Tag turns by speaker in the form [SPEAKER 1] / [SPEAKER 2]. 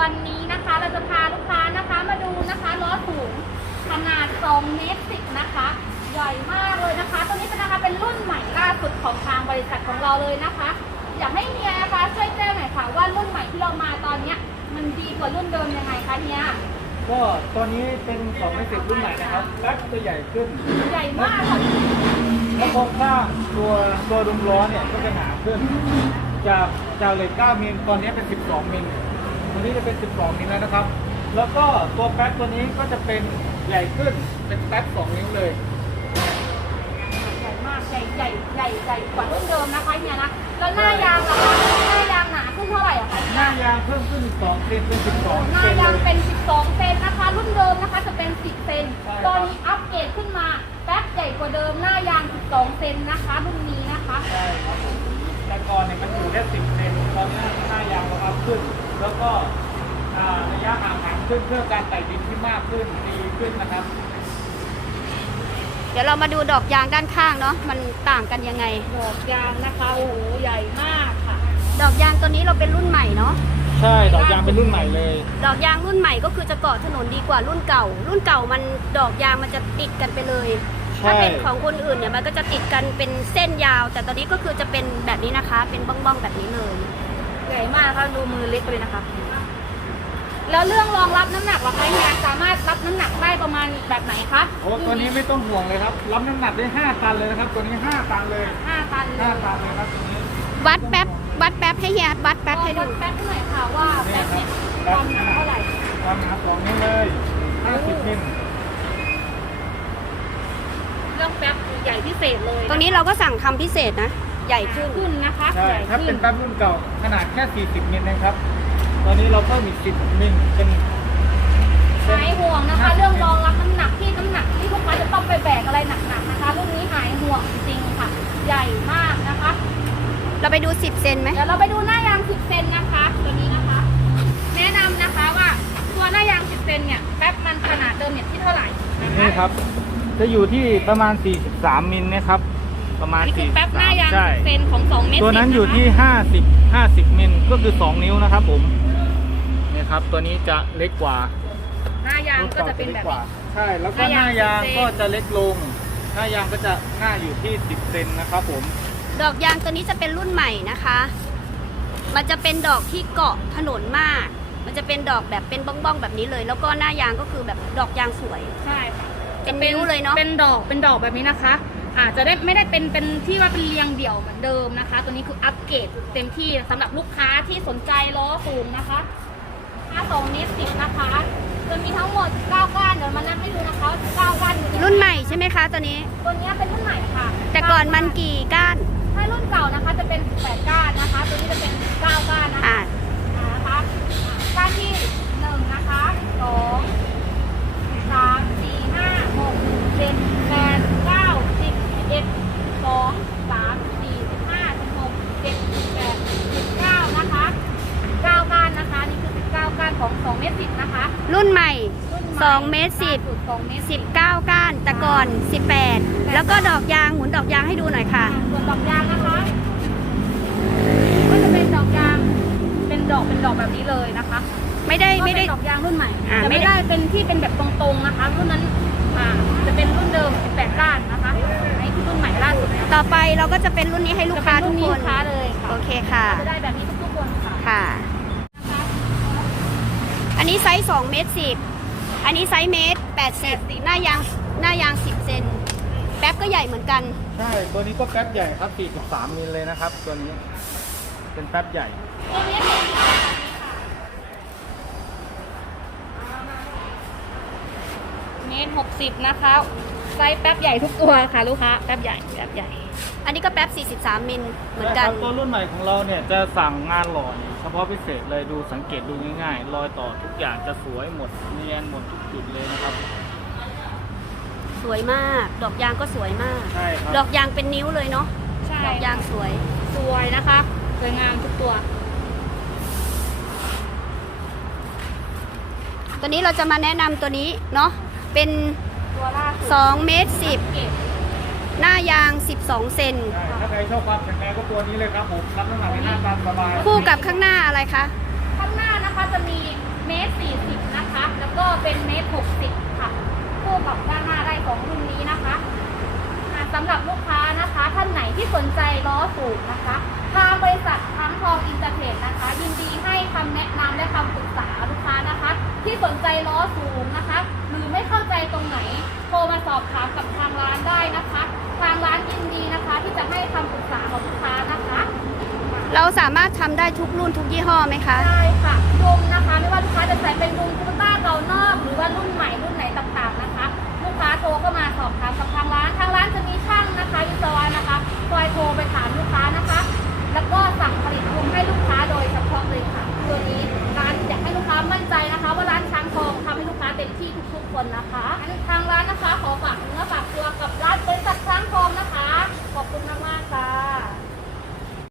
[SPEAKER 1] วันนี้นะคะเราจะพาลูกค้านะคะมาดูนะคะล้อถุงขนาด2เมตรสินะคะใหญ่มากเลยนะคะตัวนี้เป็นนะคะเป็นรุ่นใหม่ล่าสุดของทางบริษัทของเราเลยนะคะ อยากให้เฮียนะคะช่วยแจ้งหน่อยค่ะว่ารุ่นใหม่ที่เรามาตอนเนี้ยมันดีกว่ารุ่นเดิมยังไงคะเฮีย
[SPEAKER 2] ก็ตอนนี้เป็น2เมตรสิรุ่นใหม่นะครับแล้วจะใหญ่ขึ้น
[SPEAKER 1] ใหญ่มากค่ะ
[SPEAKER 2] แล้วโคพบว้าตัวตัวดุมล้อเนี่ยก็จะหนาขึ้นจากจากเลยก้าเมตรตอนนี้เป็น 12 เมตรตัวนี้จะเป็น 12 นิ้วแล้วนะครับ แล้วก็ตัวแป๊ดตัวนี้ก็จะเป็นใหญ่ขึ้นเป็นแป๊ด2นิ้วเลย
[SPEAKER 1] ใหญ่ใหญ่ใหญ่ใหญ่กว่ารุ่นเดิมนะคะเนี่ยนะ แล้วหน้ายางล่ะคะหน้ายางหนาขึ้นเท่าไหร่อะคะ
[SPEAKER 2] หน้ายางเพิ่มขึ้น12เซนเป็น 12 หน้ายาง
[SPEAKER 1] เป็น 12 เซนนะคะ รุ่นเดิมนะคะจะเป็น 10 เซนตอนนี้อัปเกรดขึ้นมาแป๊บใหญ่กว่าเดิมหน้ายาง 12 เซนนะคะ รุ่นนี้นะคะ
[SPEAKER 2] ใช่ครัแต่ก่อนเนี่ยมันอยู่แค่ 10 เซนตอนนี้หน้ายางก็อัพขึ้นแล้วก็ระยะห่างขึ้นเพื่อการไต่ดินที่มากขึ้นดีขึ้นนะครับ
[SPEAKER 3] เดี๋ยวเรามาดูดอกยางด้านข้างเนาะมันต่างกันยังไง
[SPEAKER 1] ดอกยางนะคะ โอ้ใหญ่มากค่ะ
[SPEAKER 3] ดอกยางตัวนี้เราเป็นรุ่นใหม่เนาะ
[SPEAKER 4] ใช่ ดอกยางเป็นรุ่นใหม่เลย
[SPEAKER 3] ดอกยางรุ่นใหม่ก็คือจะเกาะถนนดีกว่ารุ่นเก่า รุ่นเก่ามันดอกยางมันจะติดกันไปเลยถ้าเป็นของคนอื่นเนี่ยมันก็จะติดกันเป็นเส้นยาวแต่ตอนนี้ก็คือจะเป็นแบบนี้นะคะเป็นบ้องๆแบบนี้เลย
[SPEAKER 1] ใหญ่มากครับดูมือเล็กเลยนะคะแล้วเรื่องรองรับน้ําหนักหรอคะงานสามารถรับน้ําหนักได้ประมาณแบบไหนคะ
[SPEAKER 2] โอ้ตัวนี้ไม่ต้องห่วงเลยครับรับน้ําหนักได้ 5 ตันเลยนะครับ ตัวนี้ 5ตันเลย 5 ตันเลย5ตันเลยครับ
[SPEAKER 3] วัดแป๊บวัดแป๊บให้เฮียวัดแป๊บให้ดูวัด
[SPEAKER 1] แป๊บหน่อยค่ะว่าแป๊บเนี่ยความหนาเท่าไหร่
[SPEAKER 2] ความหนากของนี้เลยห้าสิบมิล
[SPEAKER 1] เรื่องแป๊บใหญ่พิเศษเลย
[SPEAKER 3] ตรงนี้เราก็สั่งทำพิเศษนะใหญ่ขึ้
[SPEAKER 1] นนะคะ
[SPEAKER 2] ใชหญ่ถ้าเป็นแป๊บรุ่นเก่าขนาดแค่ 40มิลนะครับ ตอนนี้เราเพิ่มอีก10มิลเป็น
[SPEAKER 1] หายห่วงนะคะ เรื่องรองรับน้ำหนักที่น้ำหนักที่พวกมัาจะต้องไปแบกอะไรหนักๆนะคะ รุ่นนี้หายห่วงจริงค่ะ ใหญ่มากนะคะ
[SPEAKER 3] เราไปดู 10เซนไหมเ
[SPEAKER 1] ดี๋ยวเราไปดูหน้ายาง 10เซนนะคะ ตัวนี้นะคะ แนะนํานะคะว่า ตัวหน้ายาง 10เซนเนี่ย แป๊บมันขนาดเดิมเนี่ยที่เท่าไหร่
[SPEAKER 2] นะคะนี่ครับ จะอยู่ที่ประมาณ 43มิลนะครับประมาณสี่แป๊บหน้า
[SPEAKER 1] ยางเซนของสองเมตร
[SPEAKER 2] ตัวนั้นอยู่ที่ห้าสิบห้าสิบเมตรก็คือสองนิ้วนะครับผมนะครับ ตัวนี้จะเล็กกว่า
[SPEAKER 1] หน้ายางก็จะเป็นแบบนี้
[SPEAKER 2] ใช่แล้วก็หน้ายางก็จะเล็กลง หน้ายางก็จะหน้าอยู่ที่สิบเซนนะครับผม
[SPEAKER 3] ดอกยางตัวนี้จะเป็นรุ่นใหม่นะคะ มันจะเป็นดอกที่เกาะถนนมาก มันจะเป็นดอกแบบเป็นบ้องๆ แบบนี้เลย แล้วก็หน้ายางก็คือแบบดอกยางสวยใช่ค่ะเป็นนิ้วเลยเนาะ
[SPEAKER 1] เป็นดอกเป็นดอกแบบนี้นะคะ่ะจะได้ไม่ได้เป็นเป็นที่ว่าเป็นเรียงเดี่ยวเหมือนเดิมนะคะ ตัวนี้คืออัปเกรดเต็มที่สําหรับลูกค้าที่สนใจล้อสูงนะคะค่าสองนิ้วสิบนะคะจะมีทั้งหมดเก้าก้านเดี๋ยวมานั่งให้ดูนะคะเก้าก้าน
[SPEAKER 3] รุ่นใหม่ใช่ไหมคะ ตัวนี้
[SPEAKER 1] ตัวนี้เป็นรุ่นใหม่ค่ะ
[SPEAKER 3] แต่ก่อนมันกี่ก้าน
[SPEAKER 1] ถ้ารุ่นเก่านะคะ จะเป็นแปดก้านนะคะตัวนี้จะเป็นเก้านนะคะอ่านะคะก้านที่หนึ่งนะคะสองของ2เมตรสินะคะ
[SPEAKER 3] รุ่นใหม่2เมตรสิบสิบเก้าก้านตะกอนสิบแปดแล้วก็ดอกยางหมุนดอกยางให้ดูหน่อยค่ะ
[SPEAKER 1] ส่วนดอกยางนะคะก็จะเป็นดอกยาง เป็นดอก เป็นดอกแบบนี้เลยนะคะ ไม่ได้ ไม่ได้ ดอกยางรุ่นใหม่ไม่ได้ เป็นที่เป็นแบบตรงๆนะคะ รุ่นนั้นจะเป็นรุ่นเดิมสิบแปดก้านนะคะไในที่รุ่นใหม่ล่าสุด
[SPEAKER 3] ต่อไปเราก็จะเป็นรุ่นนี้ให้ลูกค้า ทุกคน โอเคค่ะ
[SPEAKER 1] จะได้แบบนี้ทุกๆคน
[SPEAKER 3] ค่ะอันนี้ไซส์2เมตรสิบ อันนี้ไซส์เมตรแปดส80หน้ายางหน้ายางสิบเซน แป๊บก็ใหญ่เหมือนกัน
[SPEAKER 2] ใช่ ตัวนี้ก็แป๊บใหญ่ครับีบสามมิลเลยนะครับ ตัวนี้ เป็นแป๊บใหญ่เ
[SPEAKER 1] มตรหกสิบนะคะ ไซส์แป๊บใหญ่ทุกตัวค่ะลูกค้า แป๊บใหญ่ แป๊บใหญ่
[SPEAKER 3] อันนี้ก็แป๊บสสี่ิบ43มิลเหมือนกัน
[SPEAKER 2] ตัวรุ่นใหม่ของเราเนี่ยจะสั่งงานหล่อเนี่ยเฉพาะพิเศษเลยดูสังเกตดูง่ายๆรอยต่อทุกอย่างจะสวยหมดเนียนหมดทุกจุดเลยนะครับ
[SPEAKER 3] สวยมาก ดอกยางก็สวยมากดอกยางเป็นนิ้วเลยเนาะดอกยางสวย
[SPEAKER 1] สวยนะคะสวยงามทุกตัว
[SPEAKER 3] ตัวนี้เราจะมาแนะนำตัวนี้เนาะเป็นสองเมตรสิบหน้ายาง12เซน
[SPEAKER 2] ถ้าใครชอบความแข็งแรงก็ตัวนี้เลยครับผมรับน้ำหนักให้หน้าตามสบาย
[SPEAKER 3] คู่กับข้างหน้าอะไรคะ
[SPEAKER 1] ข้างหน้านะคะจะมีเมตรสี่สิบนะคะ แล้วก็เป็นเมตรหกสิบค่ะ คู่กับด้านหน้าได้ของรุ่นนี้นะคะสำหรับลูกค้านะคะท่านไหนที่สนใจล้อสูงนะคะ ทางบริษัททั้งทองอินเตอร์เน็ตนะคะยินดีให้คำแนะนำและคำปรึกษาลูกที่สนใจล้อสูงนะคะหรือไม่เข้าใจตรงไหน โทรมาสอบถามกับทางร้านได้นะคะทางร้านยินดีนะคะที่จะให้คำปรึกษาของลูกค้านะคะ
[SPEAKER 3] เราสามารถทําได้ทุกรุ่นทุกยี่ห้อไหมคะ
[SPEAKER 1] ใช่ค่ะรุมนะคะไม่ว่าลูกค้าจะใส่เป็นรุ่นคุณต้าเก่านอกหรือว่ารุ่นใหม่รุ่นกที่ทุกๆคนนะคะ ทางร้านนะคะ ขอฝากเนื้อฝากตัวกับร้านเป็นสักครั้งพอมนะคะ ขอบคุณมาก